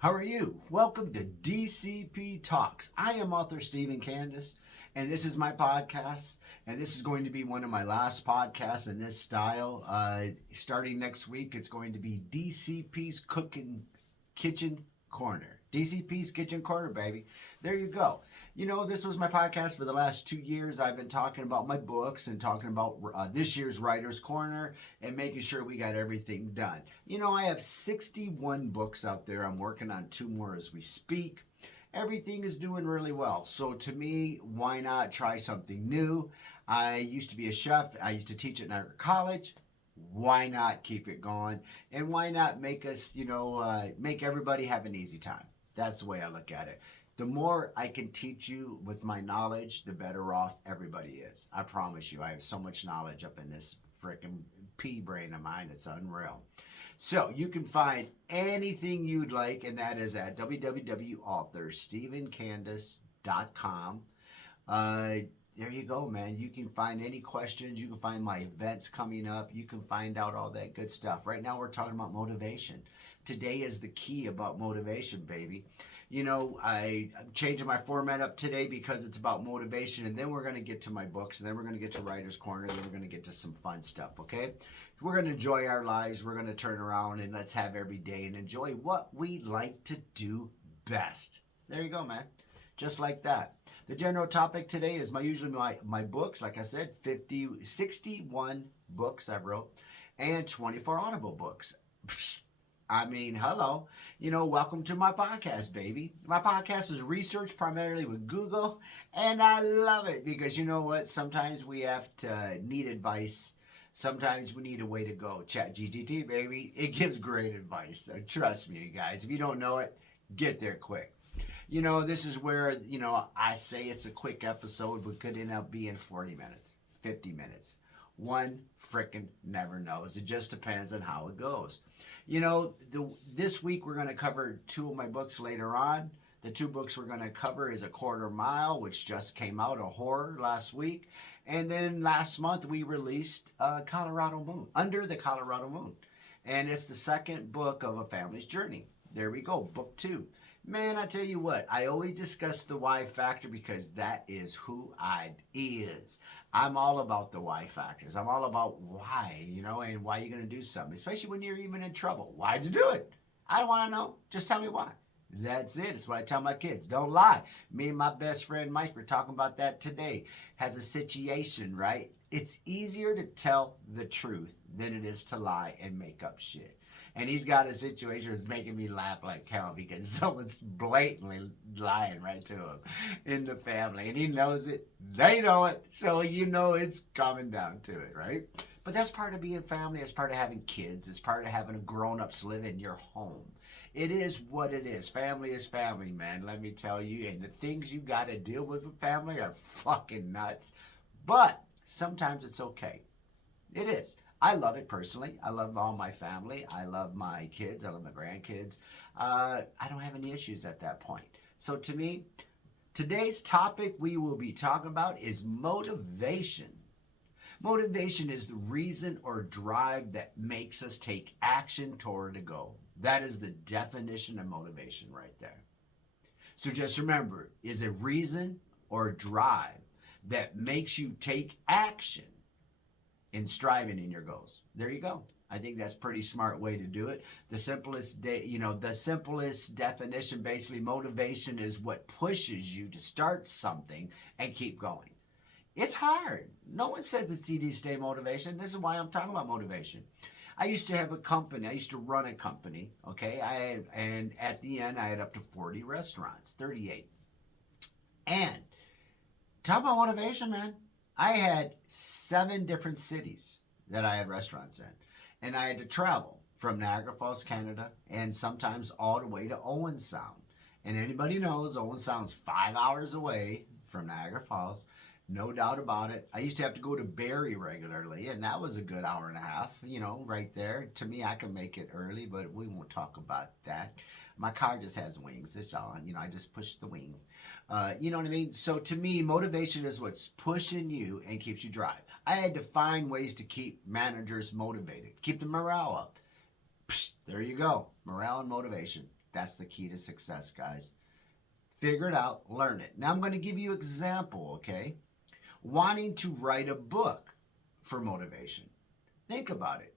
How are you? Welcome to Dcp Talks. I am author Stephen Candace, and this is my podcast. And this is going to be one of my last podcasts in this style. Starting next week, it's going to be DCP's Cooking Kitchen Corner. DCP's Kitchen Corner, baby. There you go. You know, this was my podcast for the last 2 years. I've been talking about my books and talking about this year's Writer's Corner and making sure we got everything done. You know, I have 61 books out there. I'm working on 2 more as we speak. Everything is doing really well. So to me, why not try something new? I used to be a chef. I used to teach at Niagara College. Why not keep it going? And why not make us, make everybody have an easy time? That's the way I look at it. The more I can teach you with my knowledge, the better off everybody is. I promise you, I have so much knowledge up in this freaking pea brain of mine. It's unreal. So you can find anything you'd like, and that is at www.authorstephencandace.com. There you go, man. You can find any questions. You can find my events coming up. You can find out all that good stuff. Right now, we're talking about motivation. Today is the key about motivation, baby. You know, I'm changing my format up today because it's about motivation, and then we're going to get to my books, and then we're going to get to Writer's Corner, and then we're going to get to some fun stuff, okay? We're going to enjoy our lives. We're going to turn around, and let's have every day and enjoy what we like to do best. There you go, man. Just like that. The general topic today is my books. Like I said, 61 books I wrote and 24 audible books. I mean, hello. You know, welcome to my podcast, baby. My podcast is research primarily with Google, and I love it because you know what? Sometimes we have to need advice. Sometimes we need a way to go. ChatGPT, baby. It gives great advice. So trust me, you guys. If you don't know it, get there quick. You know, this is where, I say it's a quick episode, but could end up being 40 minutes, 50 minutes. One frickin' never knows. It just depends on how it goes. You know, this week we're going to cover 2 of my books later on. The 2 books we're going to cover is A Quarter Mile, which just came out, a horror last week. And then last month we released Colorado Moon, Under the Colorado Moon. And it's the second book of a family's journey. There we go, book 2. Man, I tell you what, I always discuss the why factor because that is who I is. I'm all about the why factors. I'm all about why, and why you're going to do something, especially when you're even in trouble. Why'd you do it? I don't want to know. Just tell me why. That's it. It's what I tell my kids. Don't lie. Me and my best friend Mike were talking about that today. Has a situation, right? It's easier to tell the truth than it is to lie and make up shit. And he's got a situation that's making me laugh like hell because someone's blatantly lying right to him in the family. And he knows it. They know it. So you know it's coming down to it, right? But that's part of being family. It's part of having kids. It's part of having a grown-ups live in your home. It is what it is. Family is family, man. Let me tell you. And the things you got to deal with family are fucking nuts. But sometimes it's okay. It is. I love it personally. I love all my family. I love my kids. I love my grandkids. I don't have any issues at that point. So to me, today's topic we will be talking about is motivation. Motivation is the reason or drive that makes us take action toward a goal. That is the definition of motivation right there. So just remember, is a reason or drive that makes you take action in striving in your goals. There you go. I think that's a pretty smart way to do it. The simplest definition, basically, motivation is what pushes you to start something and keep going. It's hard. No one says it's easy to stay motivation. This is why I'm talking about motivation. I used to have a company. I used to run a company, okay? And at the end, I had up to 40 restaurants, 38. And talk about motivation, man. I had 7 different cities that I had restaurants in. And I had to travel from Niagara Falls, Canada, and sometimes all the way to Owen Sound. And anybody knows Owen Sound's 5 hours away from Niagara Falls. No doubt about it. I used to have to go to Barrie regularly, and that was a good hour and a half, right there. To me, I can make it early, but we won't talk about that. My car just has wings. It's all, I just push the wing. You know what I mean? So to me, motivation is what's pushing you and keeps you drive. I had to find ways to keep managers motivated, keep the morale up. Psh, there you go. Morale and motivation. That's the key to success, guys. Figure it out, learn it. Now I'm going to give you an example, okay? Wanting to write a book for motivation. Think about it.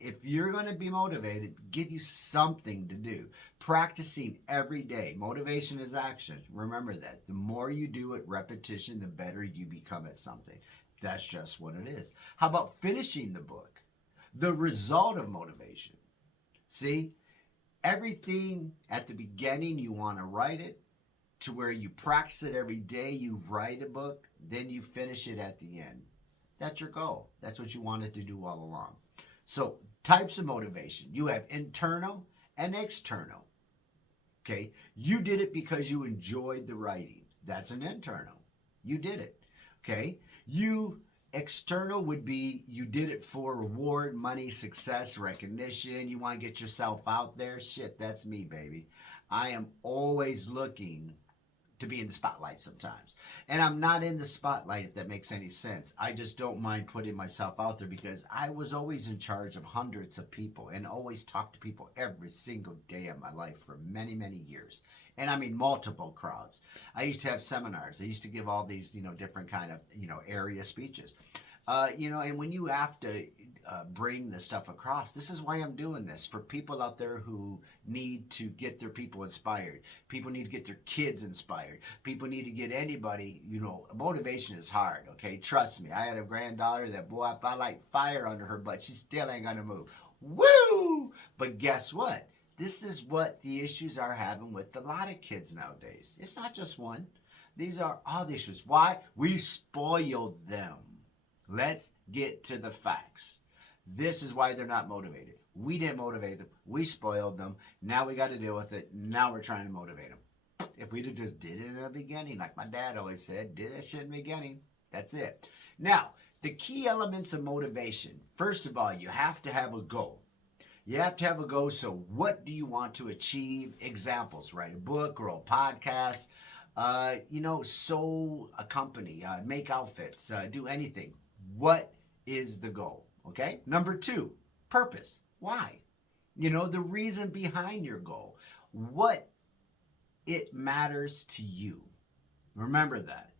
If you're going to be motivated, give you something to do. Practicing every day. Motivation is action. Remember that. The more you do it, repetition, the better you become at something. That's just what it is. How about finishing the book? The result of motivation. See, everything at the beginning, you want to write it to where you practice it every day. You write a book, then you finish it at the end. That's your goal. That's what you wanted to do all along. So, types of motivation. You have internal and external. Okay? You did it because you enjoyed the writing. That's an internal. You did it. Okay? External would be you did it for reward, money, success, recognition. You want to get yourself out there. Shit, that's me, baby. I am always looking to be in the spotlight sometimes. And I'm not in the spotlight, if that makes any sense. I just don't mind putting myself out there because I was always in charge of hundreds of people and always talked to people every single day of my life for many, many years. And I mean multiple crowds. I used to have seminars. I used to give all these, different kind of, area speeches. And when you have to bring the stuff across, this is why I'm doing this, for people out there who need to get their people inspired. People need to get their kids inspired. People need to get anybody, motivation is hard, okay? Trust me. I had a granddaughter that, boy, I felt like fire under her butt. She still ain't gonna move. Woo! But guess what? This is what the issues are having with a lot of kids nowadays. It's not just one. These are all the issues. Why? We spoiled them. Let's get to the facts. This is why they're not motivated. We didn't motivate them. We spoiled them. Now we got to deal with it. Now we're trying to motivate them. If we'd have just did it in the beginning, like my dad always said, did that shit in the beginning. That's it. Now, the key elements of motivation. First of all, you have to have a goal. You have to have a goal. So what do you want to achieve? Examples, write a book, grow a podcast, sew a company, make outfits, do anything. What is the goal? Okay. Number 2, purpose. Why? The reason behind your goal. What it matters to you. Remember that.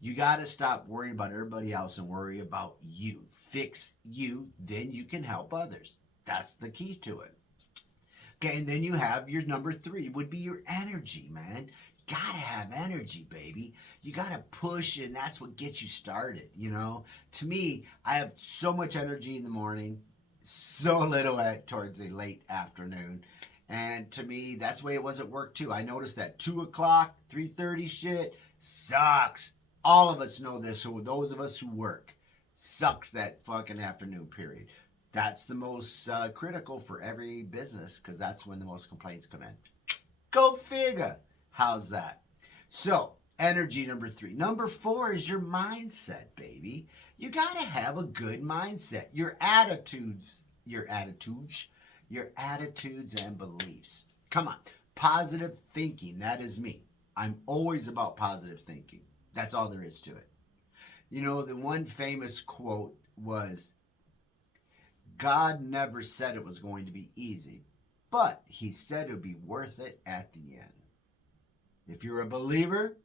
You got to stop worrying about everybody else and worry about you. Fix you, then you can help others. That's the key to it. Okay, and then you have your number 3 would be your energy, man. Gotta have energy, baby. You gotta push, and that's what gets you started, To me, I have so much energy in the morning, so little towards the late afternoon. And to me, that's the way it was at work, too. I noticed that 2 o'clock, 3:30 shit sucks. All of us know this, so those of us who work, sucks that fucking afternoon period. That's the most critical for every business because that's when the most complaints come in. Go figure. How's that? So, energy, number 3. Number 4 is your mindset, baby. You got to have a good mindset. Your attitudes and beliefs. Come on. Positive thinking. That is me. I'm always about positive thinking. That's all there is to it. The one famous quote was, God never said it was going to be easy, but he said it would be worth it at the end. If you're a believer,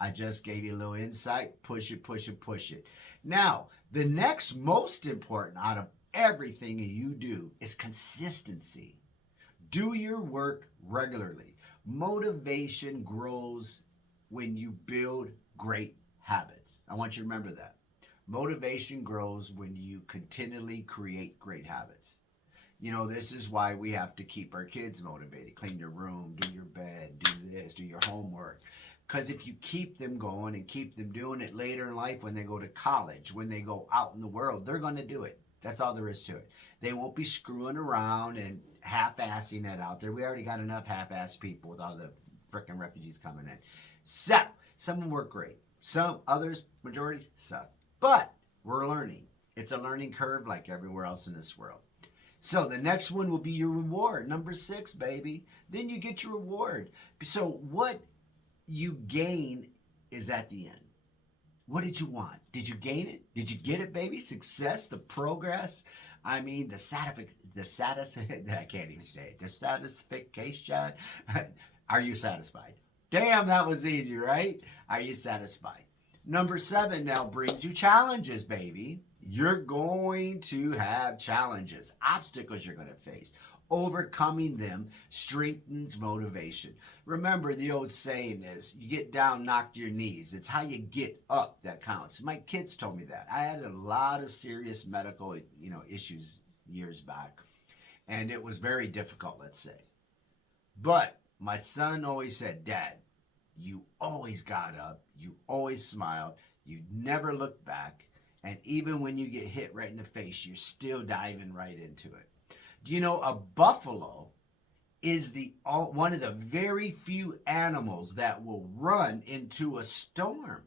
I just gave you a little insight. Push it, push it, push it. Now, the next most important out of everything you do is consistency. Do your work regularly. Motivation grows when you build great habits. I want you to remember that. Motivation grows when you continually create great habits. This is why we have to keep our kids motivated. Clean your room, do your bed, do this, do your homework. Because if you keep them going and keep them doing it later in life, when they go to college, when they go out in the world, they're going to do it. That's all there is to it. They won't be screwing around and half-assing it out there. We already got enough half-assed people with all the freaking refugees coming in. So, some of them work great. Some others, majority, suck. But we're learning. It's a learning curve like everywhere else in this world. So the next one will be your reward. Number 6, baby. Then you get your reward. So what you gain is at the end. What did you want? Did you gain it? Did you get it, baby? Success, the progress, I mean, I can't even say it. The satisfaction. Are you satisfied? Damn, that was easy, right? Are you satisfied? Number 7 now brings you challenges, baby. You're going to have challenges, obstacles you're going to face. Overcoming them strengthens motivation. Remember, the old saying is, you get down, knock to your knees. It's how you get up that counts. My kids told me that. I had a lot of serious medical, issues years back, and it was very difficult, let's say. But my son always said, Dad, you always got up, you always smiled, you never looked back, and even when you get hit right in the face, you're still diving right into it. Do you know a buffalo is one of the very few animals that will run into a storm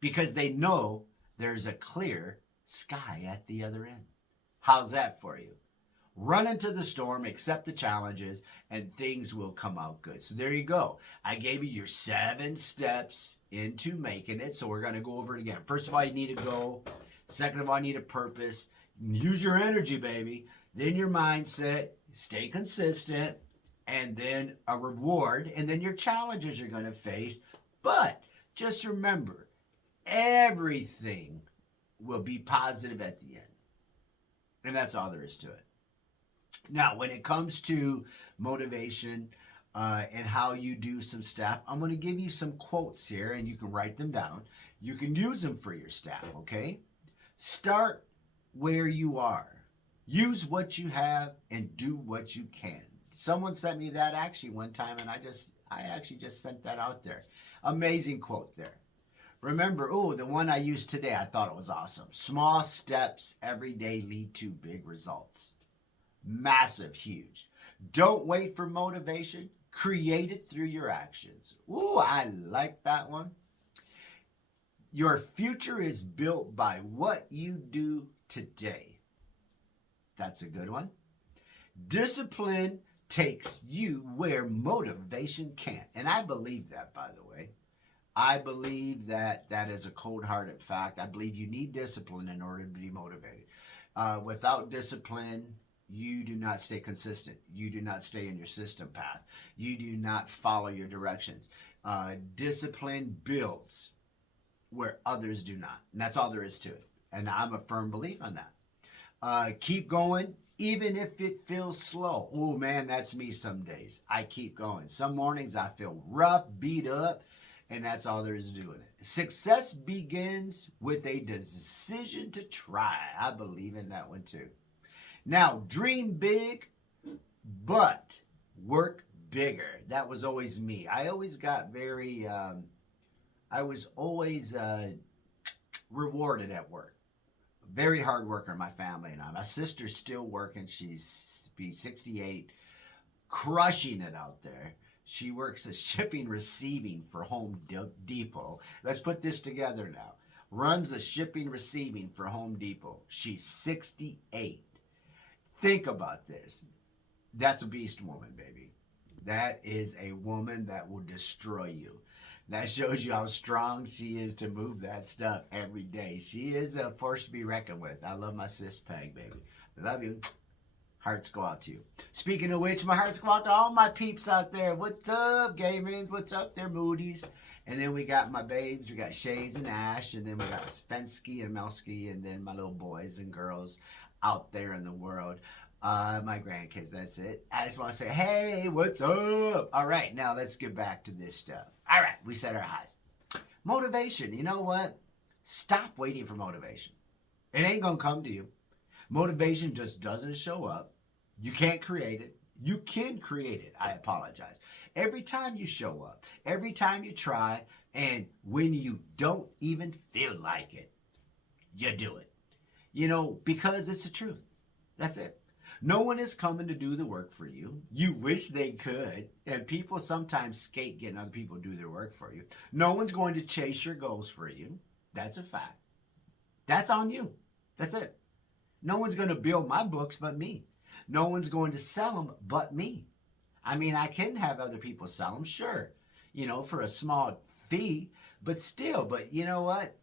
because they know there's a clear sky at the other end? How's that for you? Run into the storm, accept the challenges, and things will come out good. So there you go. I gave you your 7 steps into making it. So we're going to go over it again. First of all, you need a goal. Second of all, you need a purpose. Use your energy, baby. Then your mindset. Stay consistent. And then a reward. And then your challenges you're going to face. But just remember, everything will be positive at the end. And that's all there is to it. Now, when it comes to motivation and how you do some stuff, I'm going to give you some quotes here, and you can write them down. You can use them for your staff, okay? Start where you are. Use what you have and do what you can. Someone sent me that actually one time, and I actually just sent that out there. Amazing quote there. Remember, the one I used today, I thought it was awesome. Small steps every day lead to big results. Massive, huge. Don't wait for motivation. Create it through your actions. I like that one. Your future is built by what you do today. That's a good one. Discipline takes you where motivation can't. And I believe that, by the way. I believe that is a cold-hearted fact. I believe you need discipline in order to be motivated. Without discipline, you do not stay consistent. You do not stay in your system path. You do not follow your directions. Discipline builds where others do not. And that's all there is to it. And I'm a firm believer on that. Keep going, even if it feels slow. Oh, man, that's me some days. I keep going. Some mornings I feel rough, beat up, and that's all there is to doing it. Success begins with a decision to try. I believe in that one too. Now, dream big, but work bigger. That was always me. I always got I was always rewarded at work. Very hard worker, my family and I. My sister's still working. She's 68, crushing it out there. She works as shipping receiving for Home Depot. Let's put this together now. Runs a shipping receiving for Home Depot. She's 68. Think about this. That's a beast woman, baby. That is a woman that will destroy you. That shows you how strong she is to move that stuff every day. She is a force to be reckoned with. I love my sis Peg, baby. Love you. Hearts go out to you. Speaking of which, my hearts go out to all my peeps out there. What's up, gamers? What's up there, Moody's? And then we got my babes. We got Shays and Ash. And then we got Spensky and Melsky. And then my little boys and girls out there in the world. My grandkids, that's it. I just want to say, hey, what's up? All right, now let's get back to this stuff. All right, we set our highs. Motivation, you know what? Stop waiting for motivation. It ain't going to come to you. Motivation just doesn't show up. You can't create it. You can create it. I apologize. Every time you show up, every time you try, and when you don't even feel like it, you do it. Because it's the truth. That's it. No one is coming to do the work for you. You wish they could. And people sometimes skate getting other people to do their work for you. No one's going to chase your goals for you. That's a fact. That's on you. That's it. No one's going to build my books but me. No one's going to sell them but me. I mean, I can have other people sell them, sure, for a small fee, but still. But you know what?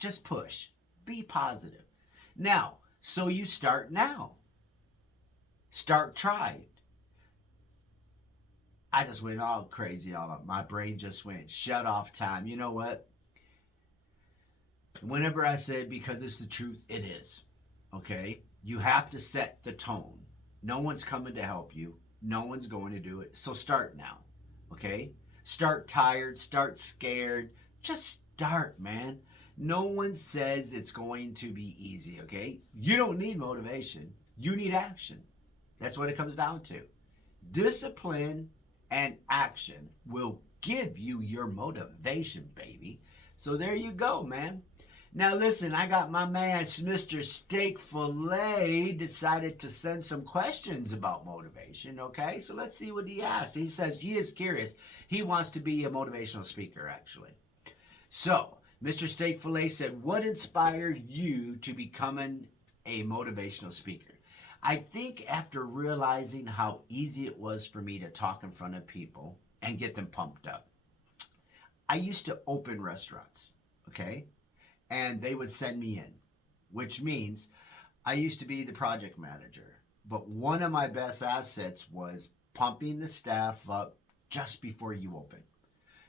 Just push. Be positive. Now, So you start now. Start trying. I just went all crazy on it. My brain just went shut off time. You know what? Whenever I say because it's the truth, it is. Okay? You have to set the tone. No one's coming to help you. No one's going to do it. So start now. Okay? Start tired. Start scared. Just start, man. No one says it's going to be easy, okay? You don't need motivation. You need action. That's what it comes down to. Discipline and action will give you your motivation, baby. So there you go, man. Now listen, I got my man, Mr. Steak Filet, decided to send some questions about motivation, okay? So let's see what he asked. He says he is curious. He wants to be a motivational speaker, actually. So, Mr. Steak Filet said, what inspired you to becoming a motivational speaker? I think after realizing how easy it was for me to talk in front of people and get them pumped up. I used to open restaurants, okay? And they would send me in, which means I used to be the project manager. But one of my best assets was pumping the staff up just before you open.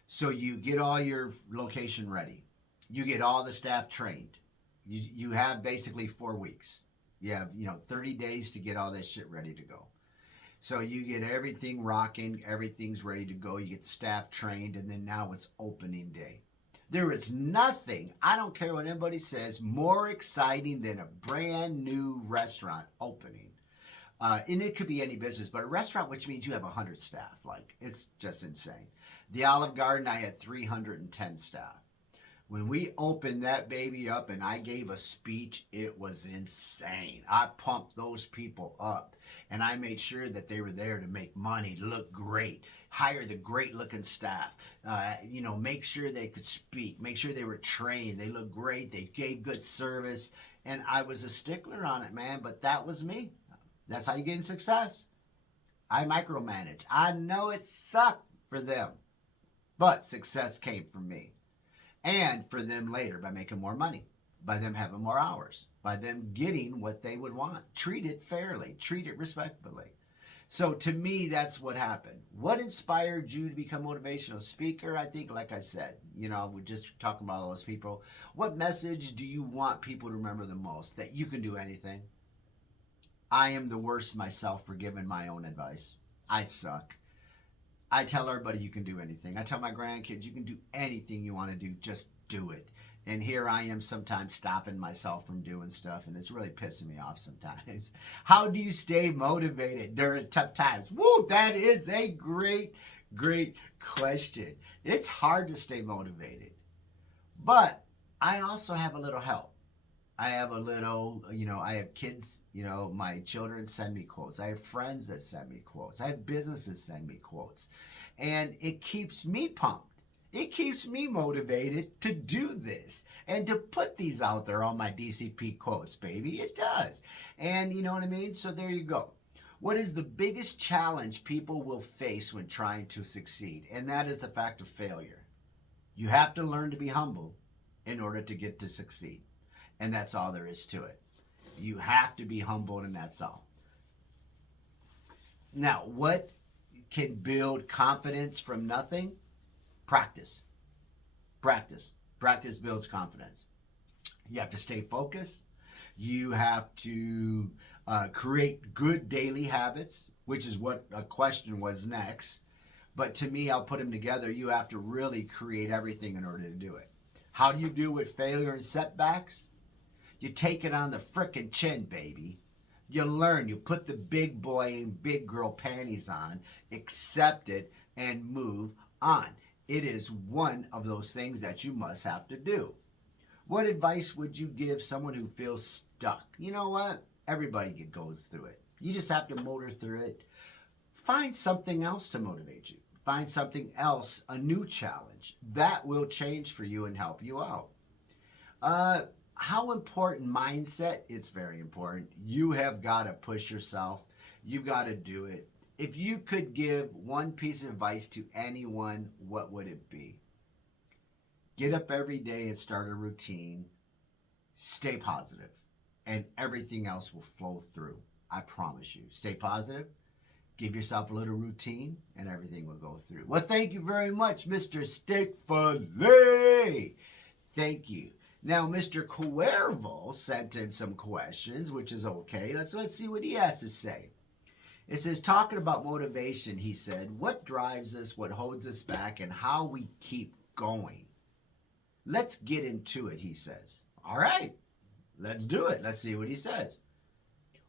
So you get all your location ready. You get all the staff trained. You have basically 4 weeks. You have, 30 days to get all that shit ready to go. So you get everything rocking, everything's ready to go. You get the staff trained, and then now it's opening day. There is nothing, I don't care what anybody says, more exciting than a brand new restaurant opening. And it could be any business, but a restaurant, which means you have 100 staff. Like, it's just insane. The Olive Garden, I had 310 staff. When we opened that baby up and I gave a speech, it was insane. I pumped those people up and I made sure that they were there to make money, look great, hire the great looking staff, make sure they could speak, make sure they were trained, they looked great, they gave good service. And I was a stickler on it, man, but that was me. That's how you get in success. I micromanage. I know it sucked for them, but success came from me. And for them later by making more money, by them having more hours, by them getting what they would want. Treat it fairly, treat it respectfully. So to me, that's what happened. What inspired you to become a motivational speaker? I think, like I said, we're just talking about all those people. What message do you want people to remember the most? That you can do anything. I am the worst myself for giving my own advice. I suck. I tell everybody you can do anything. I tell my grandkids you can do anything you want to do, just do it. And here I am sometimes stopping myself from doing stuff, and it's really pissing me off sometimes. How do you stay motivated during tough times? Woo, that is a great, great question. It's hard to stay motivated. But I also have a little help. I have a little, I have kids, my children send me quotes. I have friends that send me quotes. I have businesses send me quotes. And it keeps me pumped. It keeps me motivated to do this and to put these out there on my DCP quotes, baby. It does. And you know what I mean? So there you go. What is the biggest challenge people will face when trying to succeed? And that is the fact of failure. You have to learn to be humble in order to get to succeed. And that's all there is to it. You have to be humble, and that's all. Now, what can build confidence from nothing? Practice. Practice. Practice builds confidence. You have to stay focused. You have to create good daily habits, which is what a question was next. But to me, I'll put them together. You have to really create everything in order to do it. How do you deal with failure and setbacks? You take it on the frickin' chin, baby. You learn. You put the big boy and big girl panties on, accept it, and move on. It is one of those things that you must have to do. What advice would you give someone who feels stuck? You know what? Everybody goes through it. You just have to motor through it. Find something else to motivate you. Find something else, a new challenge. That will change for you and help you out. How important mindset? It's very important. You have got to push yourself. You've got to do it. If you could give one piece of advice to anyone, what would it be? Get up every day and start a routine. Stay positive. and everything else will flow through. I promise you. Stay positive. Give yourself a little routine, and everything will go through. Well, thank you very much, Mr. Stick Filet. Thank you. Now, Mr. Cuervo sent in some questions, which is okay. Let's see what he has to say. It says, talking about motivation, he said, what drives us, what holds us back, and how we keep going. Let's get into it, he says. All right, let's do it. Let's see what he says.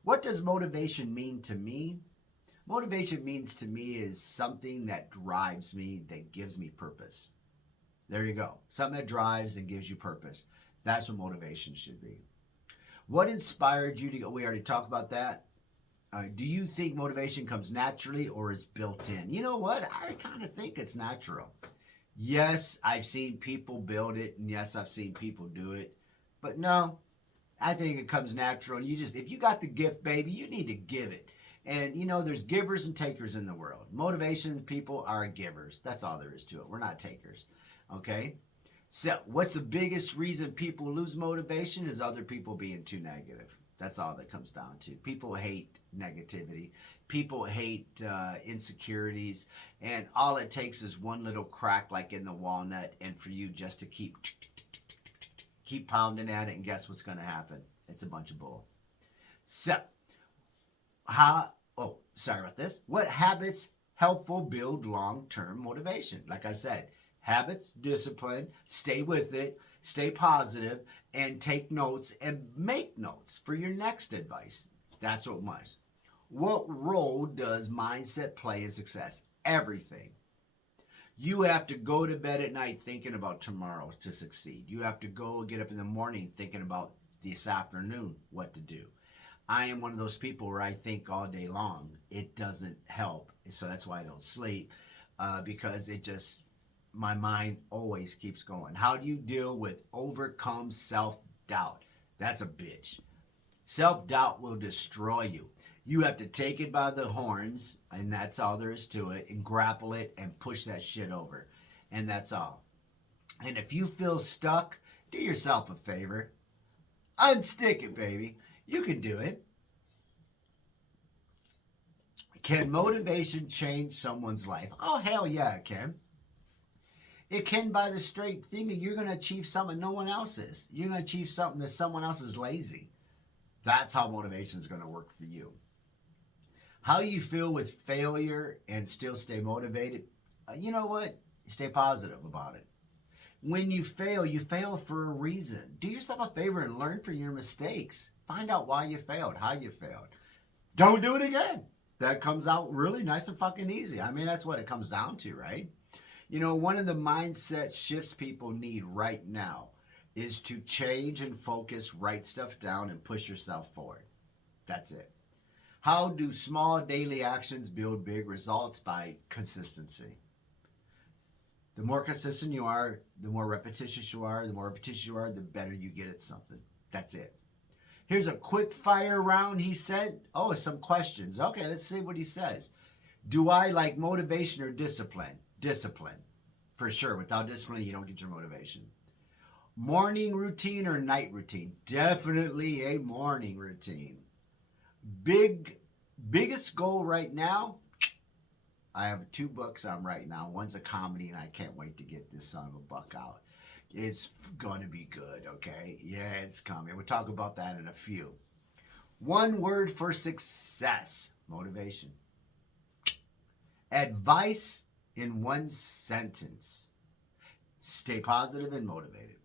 What does motivation mean to me? Motivation means to me is something that drives me, that gives me purpose. There you go. Something that drives and gives you purpose. That's what motivation should be. What inspired you to go? We already talked about that. Do you think motivation comes naturally or is built in? You know what? I kind of think it's natural. Yes, I've seen people build it, and yes, I've seen people do it. But no, I think it comes natural. If you got the gift, baby, you need to give it. And, there's givers and takers in the world. Motivation people are givers. That's all there is to it. We're not takers. Okay? So, what's the biggest reason people lose motivation is other people being too negative. That's all that comes down to. People hate negativity. People hate insecurities. And all it takes is one little crack like in the walnut, and for you just to keep pounding at it, and guess what's going to happen? It's a bunch of bull. So, sorry about this. What habits helpful build long-term motivation? Like I said, habits, discipline, stay with it, stay positive, and take notes and make notes for your next advice. That's what must. What role does mindset play in success? Everything. You have to go to bed at night thinking about tomorrow to succeed. You have to get up in the morning thinking about this afternoon, what to do. I am one of those people where I think all day long. It doesn't help. So that's why I don't sleep, because my mind always keeps going. How do you deal with overcome self-doubt? That's a bitch. Self-doubt will destroy you. You have to take it by the horns, and that's all there is to it, and grapple it and push that shit over. And that's all. And if you feel stuck, do yourself a favor. Unstick it, baby. You can do it. Can motivation change someone's life? Oh, hell yeah, it can. It can by the straight thing that you're going to achieve something no one else is. You're going to achieve something that someone else is lazy. That's how motivation is going to work for you. How do you feel with failure and still stay motivated? You know what? Stay positive about it. When you fail for a reason. Do yourself a favor and learn from your mistakes. Find out why you failed, how you failed. Don't do it again. That comes out really nice and fucking easy. I mean, that's what it comes down to, right? One of the mindset shifts people need right now is to change and focus, write stuff down, and push yourself forward. That's it. How do small daily actions build big results? By consistency. The more consistent you are, the more repetitious you are. The more repetitious you are, the better you get at something. That's it. Here's a quick fire round, he said. Oh, some questions. Okay, let's see what he says. Do I like motivation or discipline? Discipline. For sure. Without discipline, you don't get your motivation. Morning routine or night routine? Definitely a morning routine. Biggest goal right now? I have 2 books I'm writing now. One's a comedy, and I can't wait to get this son of a buck out. It's going to be good, okay? Yeah, it's coming. We'll talk about that in a few. One word for success. Motivation. Advice in 1 sentence. Stay positive and motivated.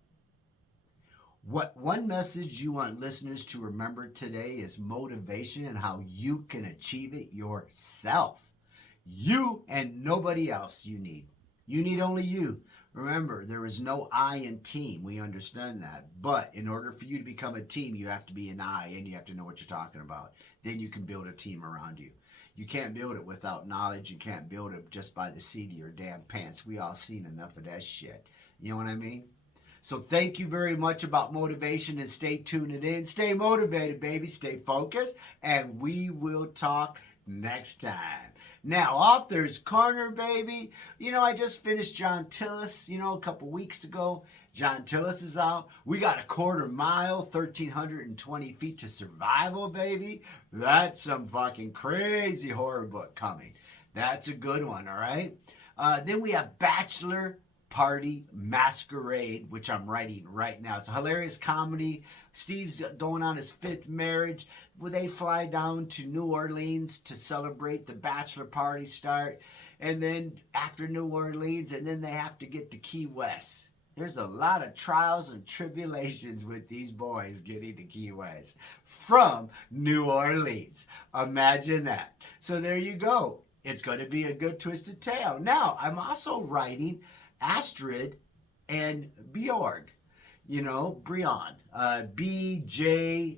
What one message you want listeners to remember today is motivation and how you can achieve it yourself. You and nobody else you need. You need only you. Remember, there is no I in team. We understand that. But in order for you to become a team, you have to be an I, and you have to know what you're talking about. Then you can build a team around you. You can't build it without knowledge. You can't build it just by the seat of your damn pants. We all seen enough of that shit. You know what I mean? So thank you very much about motivation, and stay tuned in. Stay motivated, baby. Stay focused, and we will talk next time. Now, Author's Corner, baby. You know, I just finished John Tillis, a couple weeks ago. John Tillis is out. We got a quarter mile, 1,320 feet to survival, baby. That's some fucking crazy horror book coming. That's a good one, all right? Then we have Bachelor Party Masquerade, which I'm writing right now. It's a hilarious comedy. Steve's going on his 5th marriage, where they fly down to New Orleans to celebrate the bachelor party start, and then after New Orleans, and then they have to get to Key West. There's a lot of trials and tribulations with these boys getting to Key West from New Orleans. Imagine that. So there you go. It's going to be a good twisted tale. Now, I'm also writing Astrid and Bjorg, Brion, Bjron.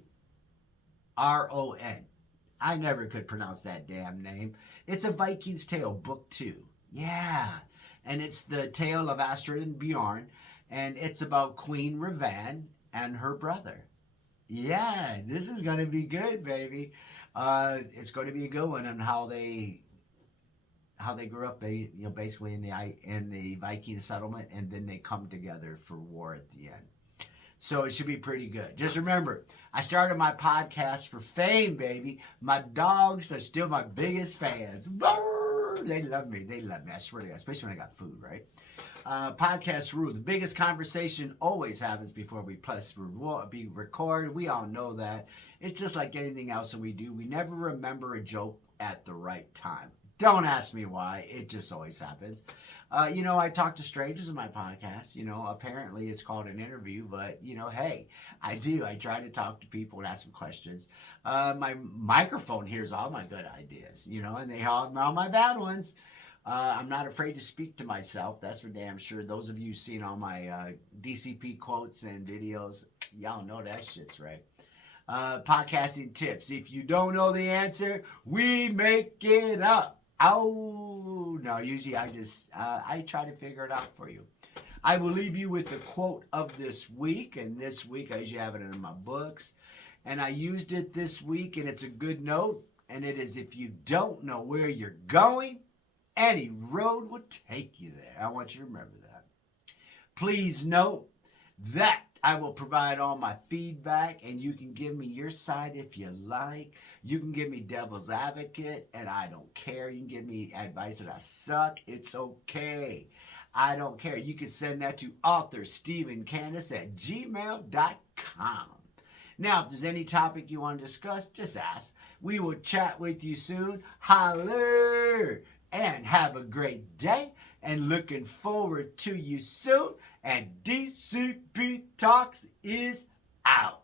I never could pronounce that damn name. It's a Viking's Tale, book 2. Yeah. And it's the tale of Astrid and Bjorn, and it's about Queen Ravan and her brother. Yeah, this is going to be good, baby. It's going to be a good one on how they grew up, basically in the Viking settlement, and then they come together for war at the end. So it should be pretty good. Just remember, I started my podcast for fame, baby. My dogs are still my biggest fans. They love me. I swear to God, especially when I got food, right? Podcast rule. The biggest conversation always happens before we record. We all know that. It's just like anything else that we do. We never remember a joke at the right time. Don't ask me why. It just always happens. I talk to strangers in my podcast. Apparently it's called an interview, but, hey, I do. I try to talk to people and ask them questions. My microphone hears all my good ideas, and they all my bad ones. I'm not afraid to speak to myself. That's for damn sure. Those of you seen all my DCP quotes and videos, y'all know that shit's right. Podcasting tips. If you don't know the answer, we make it up. Oh, no, usually I try to figure it out for you. I will leave you with the quote of this week, and this week I usually have it in my books, and I used it this week, and it's a good note, and it is, if you don't know where you're going, any road will take you there. I want you to remember that. Please note that I will provide all my feedback, and you can give me your side if you like. You can give me devil's advocate, and I don't care. You can give me advice that I suck. It's okay. I don't care. You can send that to authorstephencandace@gmail.com. Now, if there's any topic you want to discuss, just ask. We will chat with you soon. Holler! And have a great day. And looking forward to you soon. And DCP Talks is out.